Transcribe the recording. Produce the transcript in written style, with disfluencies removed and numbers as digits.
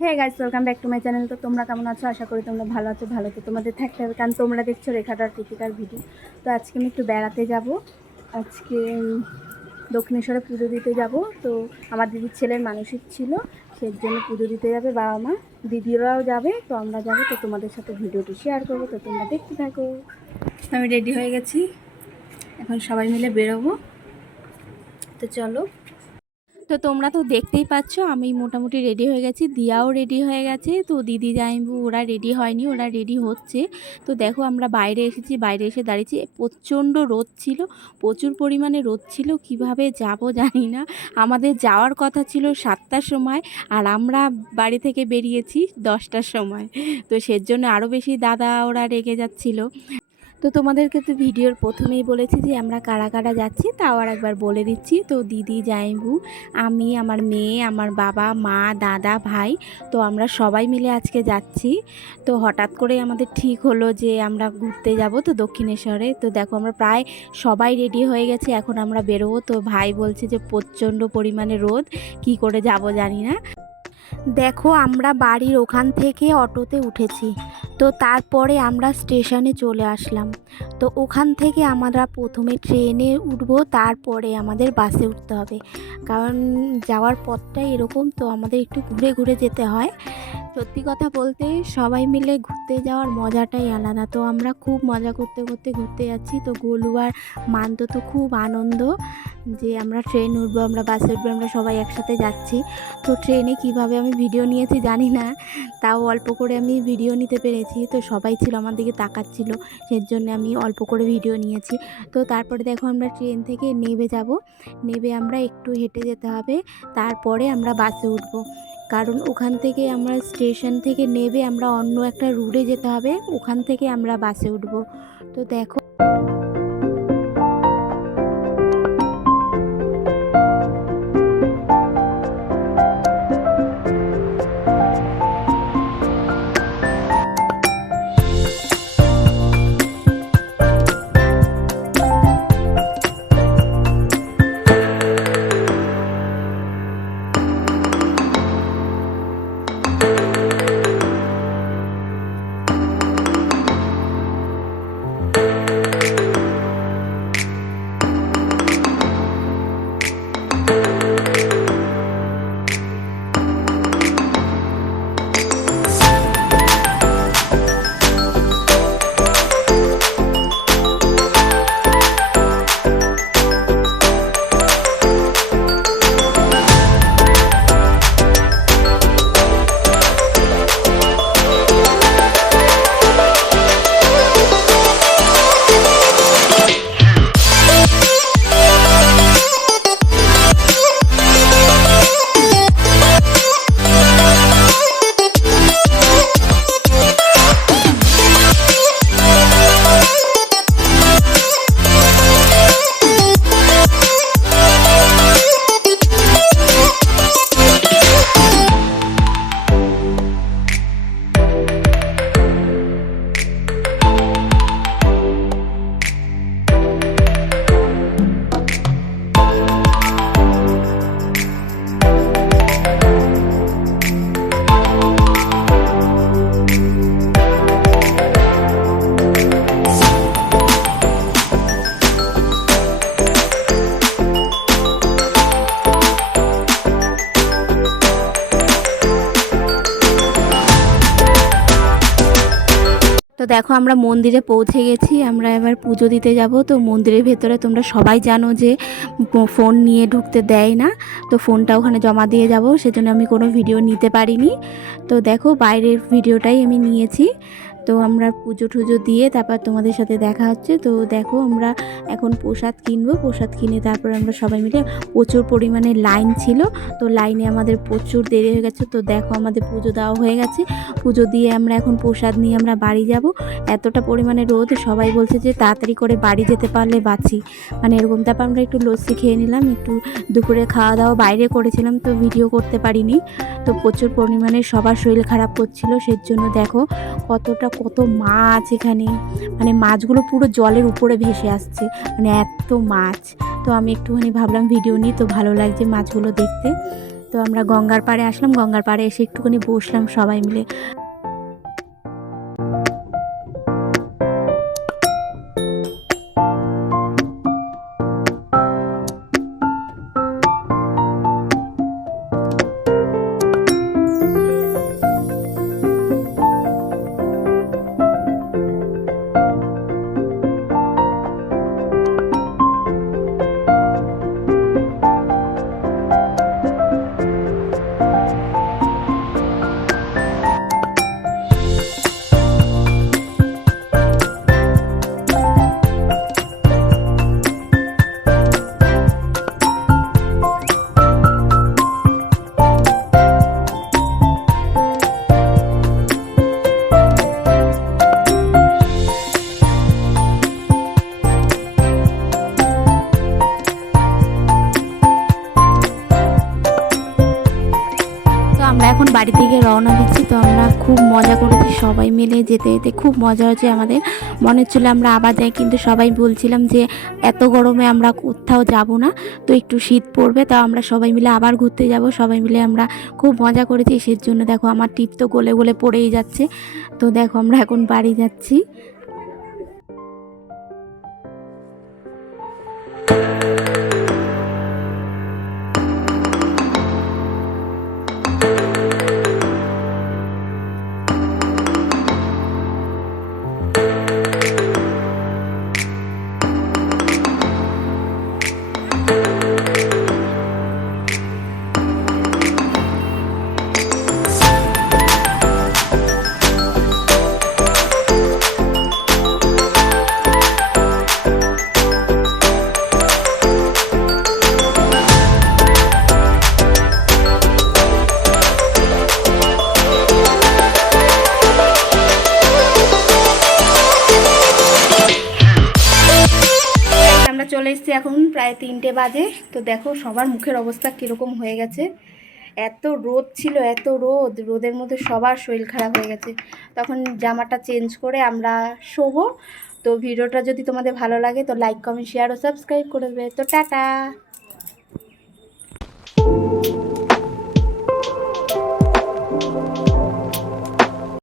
হ্যাঁ guys, welcome back to my channel. তো তোমরা কেমন আছো? আশা করি তোমরা ভালো আছো। ভালো তো তোমাদের থাকতে হবে, কারণ তোমরা দেখছো রেখাটার কৃতিকার ভিডিও। তো আজকে আমি একটু বেড়াতে যাব। আজকে দক্ষিণেশ্বরে পুজো দিতে যাব। তো আমার দিদির ছেলের মানসিক ছিল, সেই জন্য পুজো দিতে যাবে বাবা মা, দিদিরাও যাবে। তো আমরা যাবো, তো তোমাদের সাথে ভিডিওটি শেয়ার করবো। তো তোমরা দেখতে থাকো। আমি রেডি হয়ে গেছি, এখন সবাই মিলে বেরোবো। তো চলো। তো তোমরা তো দেখতেই পাচ্ছ আমি মোটামুটি রেডি হয়ে গেছি, দিয়াও রেডি হয়ে গেছে। তো দিদি জামাইবু ওরা রেডি হয়নি, ওরা রেডি হচ্ছে। তো দেখো আমরা বাইরে এসেছি, বাইরে এসে দাঁড়িয়েছি। প্রচণ্ড রোদ ছিল, প্রচুর পরিমাণে রোদ ছিল। কিভাবে যাব জানি না। আমাদের যাওয়ার কথা ছিল 7টার সময়, আর আমরা বাড়ি থেকে বেরিয়েছি 10টার সময়। তো সেজন্য আরও বেশি দাদা ওরা রেগে যাচ্ছিল। তো তোমাদেরকে তো ভিডিওর প্রথমেই বলেছি যে আমরা কারা কারা যাচ্ছি, তাও আর একবার বলে দিচ্ছি। তো দিদি জামাইবু, আমি, আমার মেয়ে, আমার বাবা মা দাদা ভাই, তো আমরা সবাই মিলে আজকে যাচ্ছি। তো হঠাৎ করে আমাদের ঠিক হলো যে আমরা ঘুরতে যাব তো দক্ষিণেশ্বরে। তো দেখো আমরা প্রায় সবাই রেডি হয়ে গেছি, এখন আমরা বেরোবো। তো ভাই বলছে যে প্রচণ্ড পরিমাণে রোদ, কি করে যাব জানি না। দেখো আমরা বাড়ির ওখান থেকে অটোতে উঠেছি, তো তারপরে আমরা স্টেশনে চলে আসলাম। তো ওখান থেকে আমরা প্রথমে ট্রেনে উঠবো, তারপরে আমাদের বাসে উঠতে হবে, কারণ যাওয়ার পথটাই এরকম। তো আমাদের একটু ঘুরে ঘুরে যেতে হয়। সত্যি কথা বলতে সবাই মিলে ঘুরতে যাওয়ার মজাটাই আলাদা। তো আমরা খুব মজা করতে করতে ঘুরতে যাচ্ছি। তো গোলু আর মানতো তো খুব আনন্দ যে আমরা ট্রেন উঠবো, আমরা বাসে উঠবো, আমরা সবাই একসাথে যাচ্ছি। তো ট্রেনে কিভাবে আমি ভিডিও নিয়েছি জানি না, তাও অল্প করে আমি ভিডিও নিতে পেরেছি। তো সবাই ছিল আমার দিকে তাকাচ্ছিল, সেই জন্য আমি অল্প করে ভিডিও নিয়েছি। তো তারপরে দেখো আমরা ট্রেন থেকে নেমে যাব, নেমে আমরা একটু হেঁটে যেতে হবে, তারপরে আমরা বাসে উঠবো। কারণ ওখান থেকে আমরা স্টেশন থেকে নেমে আমরা অন্য একটা রুটে যেতে হবে, ওখান থেকে আমরা বাসে উঠবো। তো দেখো তো দেখো আমরা মন্দিরে পৌঁছে গেছি, আমরা এবার পুজো দিতে যাব। তো মন্দিরের ভেতরে তোমরা সবাই জানো যে ফোন নিয়ে ঢুকতে দেয় না। তো ফোনটা ওখানে জমা দিয়ে যাব, সেজন্য আমি কোনো ভিডিও নিতে পারিনি। তো দেখো বাইরের ভিডিওটাই আমি নিয়েছি। তো আমরা পুজো টুজো দিয়ে তারপর তোমাদের সাথে দেখা হচ্ছে। তো দেখো আমরা এখন প্রসাদ কিনবো, প্রসাদ কিনে তারপর আমরা সবাই মিলে, প্রচুর পরিমাণে লাইন ছিল, তো লাইনে আমাদের প্রচুর দেরি হয়ে গেছে। তো দেখো আমাদের পুজো দেওয়া হয়ে গেছে, পুজো দিয়ে আমরা এখন প্রসাদ নিয়ে আমরা বাড়ি যাব। এতটা পরিমাণে রোদ, সবাই বলছে যে তাড়াতাড়ি করে বাড়ি যেতে পারলে বাঁচি, মানে এরকম। তারপর আমরা একটু লস্যি খেয়ে নিলাম, একটু দুপুরে খাওয়া দাওয়া বাইরে করেছিলাম, তো ভিডিও করতে পারিনি। তো প্রচুর পরিমাণে সবার শরীর খারাপ করছিল, সেজন্য দেখো কতটা কত মাছ এখানে, মানে মাছগুলো পুরো জলের উপরে ভেসে আসছে, মানে এত মাছ। তো আমি একটুখানি ভাবলাম ভিডিও নিই, তো ভালো লাগছে মাছগুলো দেখতে। তো আমরা গঙ্গার পাড়ে আসলাম, গঙ্গার পাড়ে এসে একটুখানি বসলাম সবাই মিলে। আমরা এখন বাড়ি থেকে রওনা দিচ্ছি। তো আমরা খুব মজা করেছি সবাই মিলে, যেতে যেতে খুব মজা হয়েছে আমাদের। মনে হচ্ছিলো আমরা আবার যাই, কিন্তু সবাই বলছিলাম যে এত গরমে আমরা কোথাও যাব না, তো একটু শীত পড়বে, তাও আমরা সবাই মিলে আবার ঘুরতে যাব। সবাই মিলে আমরা খুব মজা করেছি, সের জন্য দেখো আমার টিপ তো গলে গলে পড়েই যাচ্ছে। তো দেখো আমরা এখন বাড়ি যাচ্ছি। চলে এসেছি, এখন প্রায় 3টে বাজে। তো দেখো সবার মুখের অবস্থা কীরকম হয়ে গেছে, এত রোদ ছিল, এত রোদের মধ্যে সবার শরীর খারাপ হয়ে গেছে। তখন জামাটা চেঞ্জ করে আমরা শোবো। তো ভিডিওটা যদি তোমাদের ভালো লাগে তো লাইক, কমেন্ট, শেয়ার ও সাবস্ক্রাইব করে দেবে। তো টাটা।